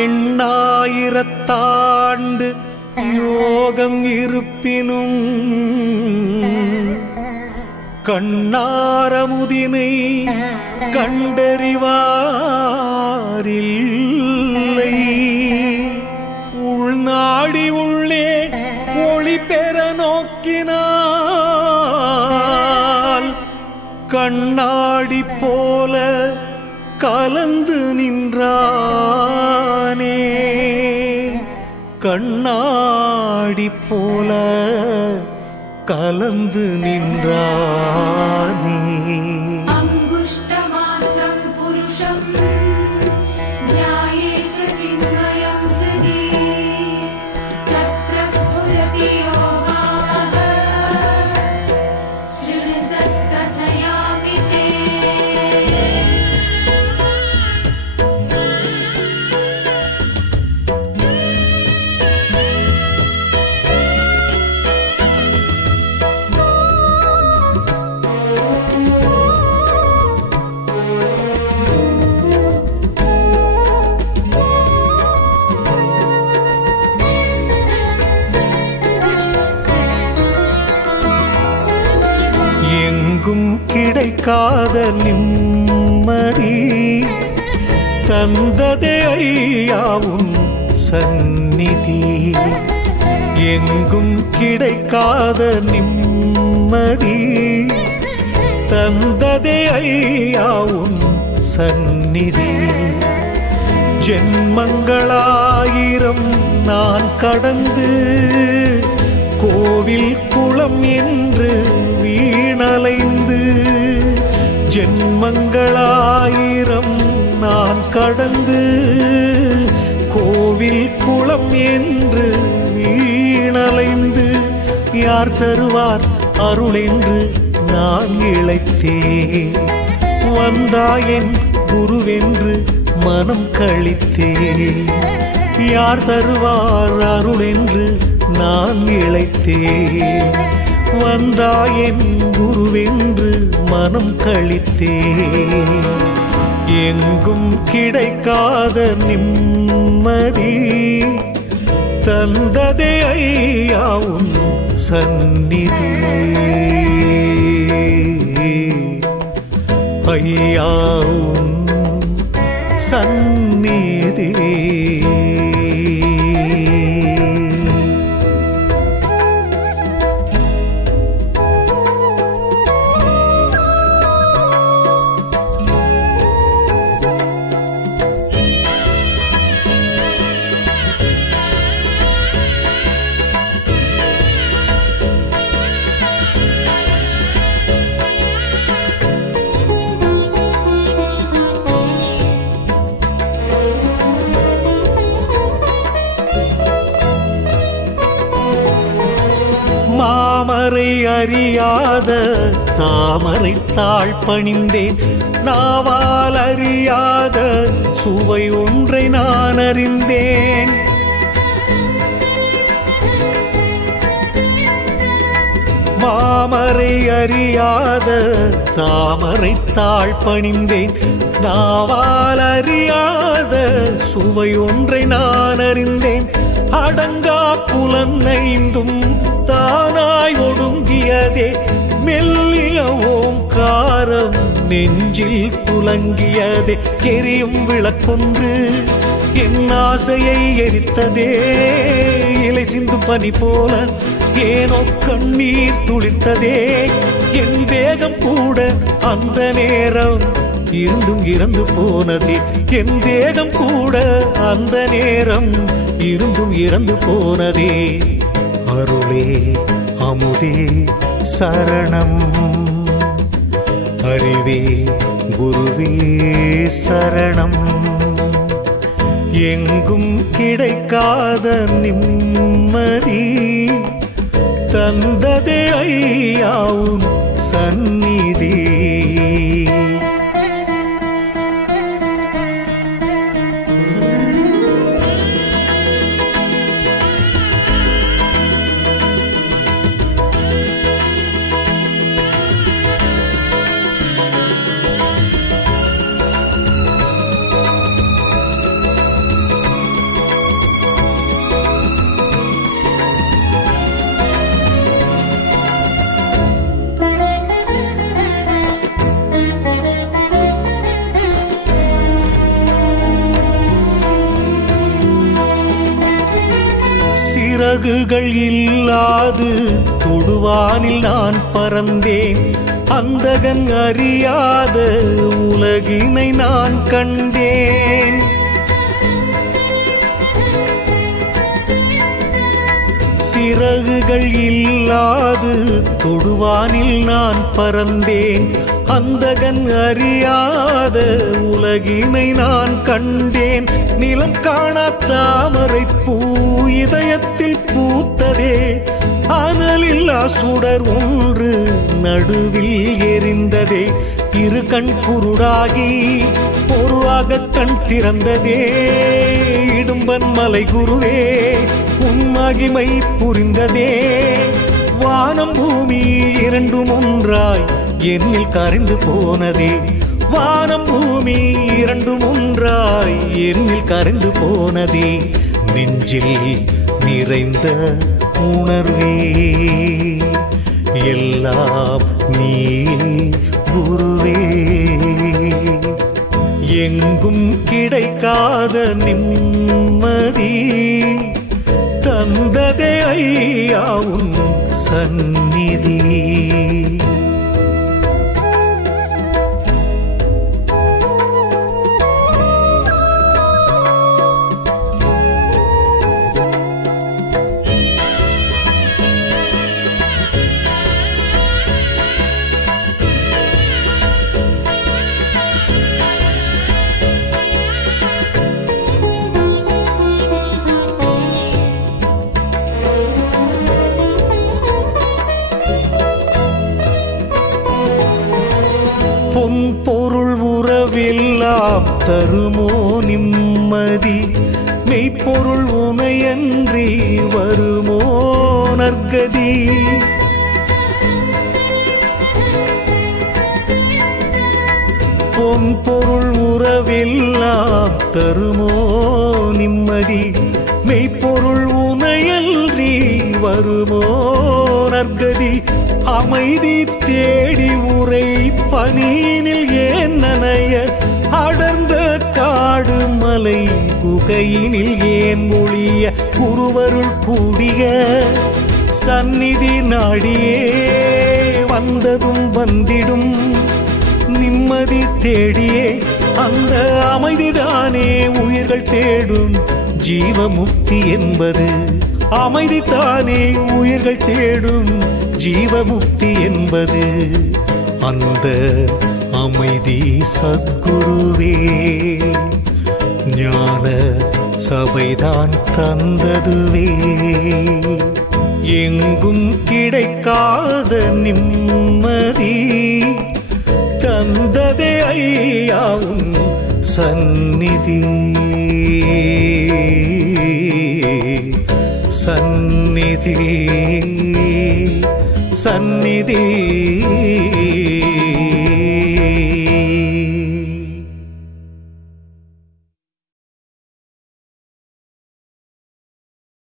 எண்ணாயிரத்தாண்டு யோகம் இருப்பினும் கண்ணாரமுதினை கண்டறிவாரில்லை. உள்நாடி உள்ளே ஒளி பெற நோக்கினால் கண்ணாடி போல கலந்து நின்றானே. கண்ணாடி போல கலந்து நின்றானே. அங்குஷ்டமாத்ரம் புருஷம் ஞாயேச்ச சின்மயம் ஹ்ருதி தத்ர ஸ்ஃபுரதி யோகாः ஸ்ருணு தத்கதயாமி தே. எங்கும் கிடைக்காத நிம்மதி தந்ததே ஐயாவும் சந்நிதி. எங்கும் கிடைக்காத நிம்மதி தந்ததே ஐயாவும் சந்நிதி. ஜென்மங்களாயிரம் நான் கடந்து கோவில் குளம் என்று வீணலைந்து. ஜென்மங்களாயிரம் நான் கடந்து கோவில் குளம் என்று வீணலைந்து. யார் தருவார் அருள் என்று நான் இழைத்தேன். வந்தாயன் குருவென்று மனம் கழித்தேன். யார் தருவார் அருள் என்று நான் இழைத்தேன். வந்தாயன் குருவென்று மனம் கழித்தேன். எங்கும் கிடைக்காத நிம்மதி தந்ததே ஐயாவும் சந்நிதி. ஐயாவும் சந்நிதி. மாமரை அறியாத தாமரை தாழ் பணிந்தேன். நாவால் அறியாத சுவை ஒன்றை நான் அறிந்தேன். மாமரை அறியாத தாமரை தாழ் பணிந்தேன். நாவால் அறியாத சுவை ஒன்றை நான் அறிந்தேன். அடங்கா புலனைந்தும் தானாய் ஒடுங்கியதே. மெல்லிய ஓம்காரம் நெஞ்சில் துலங்கியதே. எரியும் விளக்கொன்று என் ஆசையை எரித்ததே. இலை சிந்தும் பனி போல ஏனோ கண்ணீர் துளிர்த்ததே. என் தேகம் கூட அந்த நேரம் இருந்தும் இறந்து போனதே. என் தேகம் கூட அந்த நேரம் இருந்தும் இறந்து போனதே. அருளே அமுதே சரணம். அறிவே குருவே சரணம். எங்கும் கிடைக்காத நிம்மதி தந்ததே ஐயாவும் சந்நிதி. சிறகுகள் இல்லாது தொடுவானில் நான் பறந்தேன். அந்தகன் அறியாத உலகினை நான் கண்டேன். சிறகுகள் இல்லாது தொடுவானில் நான் பறந்தேன். அந்தகன் அறியாத உலகினை நான் கண்டேன். நிலம் காணா தாமரை பூ இதயத்தில் பூத்ததே. அனலில்லா சுடர் ஒன்று நடுவில் எரிந்ததே. இரு கண் குருடாகி பொருவாக கண் திறந்ததே. இடும்பன் மலை குருவே உன் மகிமை புரிந்ததே. வானம் பூமி இரண்டும் ஒன்றாய் என்னில் கரைந்து போனதே. வானம் பூமி இரண்டும் ஒன்றாய் என்னில் கரைந்து போனதே. நெஞ்சில் நிறைந்த உணர்வே எல்லாம் நீ குருவே. எங்கும் கிடைக்காத நிம்மதி தந்ததே ஐயா உன் சந்நிதி. பொன் பொருள் உறவெல்லாம் தருமோ நிம்மதி. மெய்ப்பொருள் உனையன்றி வருமோ நற்கதி. பொன் பொருள் உறவெல்லாம் தருமோ நிம்மதி. மெய்ப்பொருள் உனையன்றி வருமோ நற்கதி. அமைதி தேடி உரை பனியினில் ஏன் நனைய. அடர்ந்த காடு மலை குகையினில் ஏன் ஒளிய. குருவருள் கூடிய சந்நிதி நாடியே வந்ததும் வந்திடும் நிம்மதி தேடியே. அந்த அமைதிதானே உயிர்கள் தேடும் ஜீவமுக்தி என்பது. அமைதிதானே உயிர்கள் தேடும் ஜீவமுக்தி என்பது. அந்த அமைதி சத்குருவே ஞான சபைதான் தந்ததுவே. எங்கும் கிடைக்காத நிம்மதி தந்ததே ஐயா உன் சந்நிதி. சந்நிதி சந்நிதி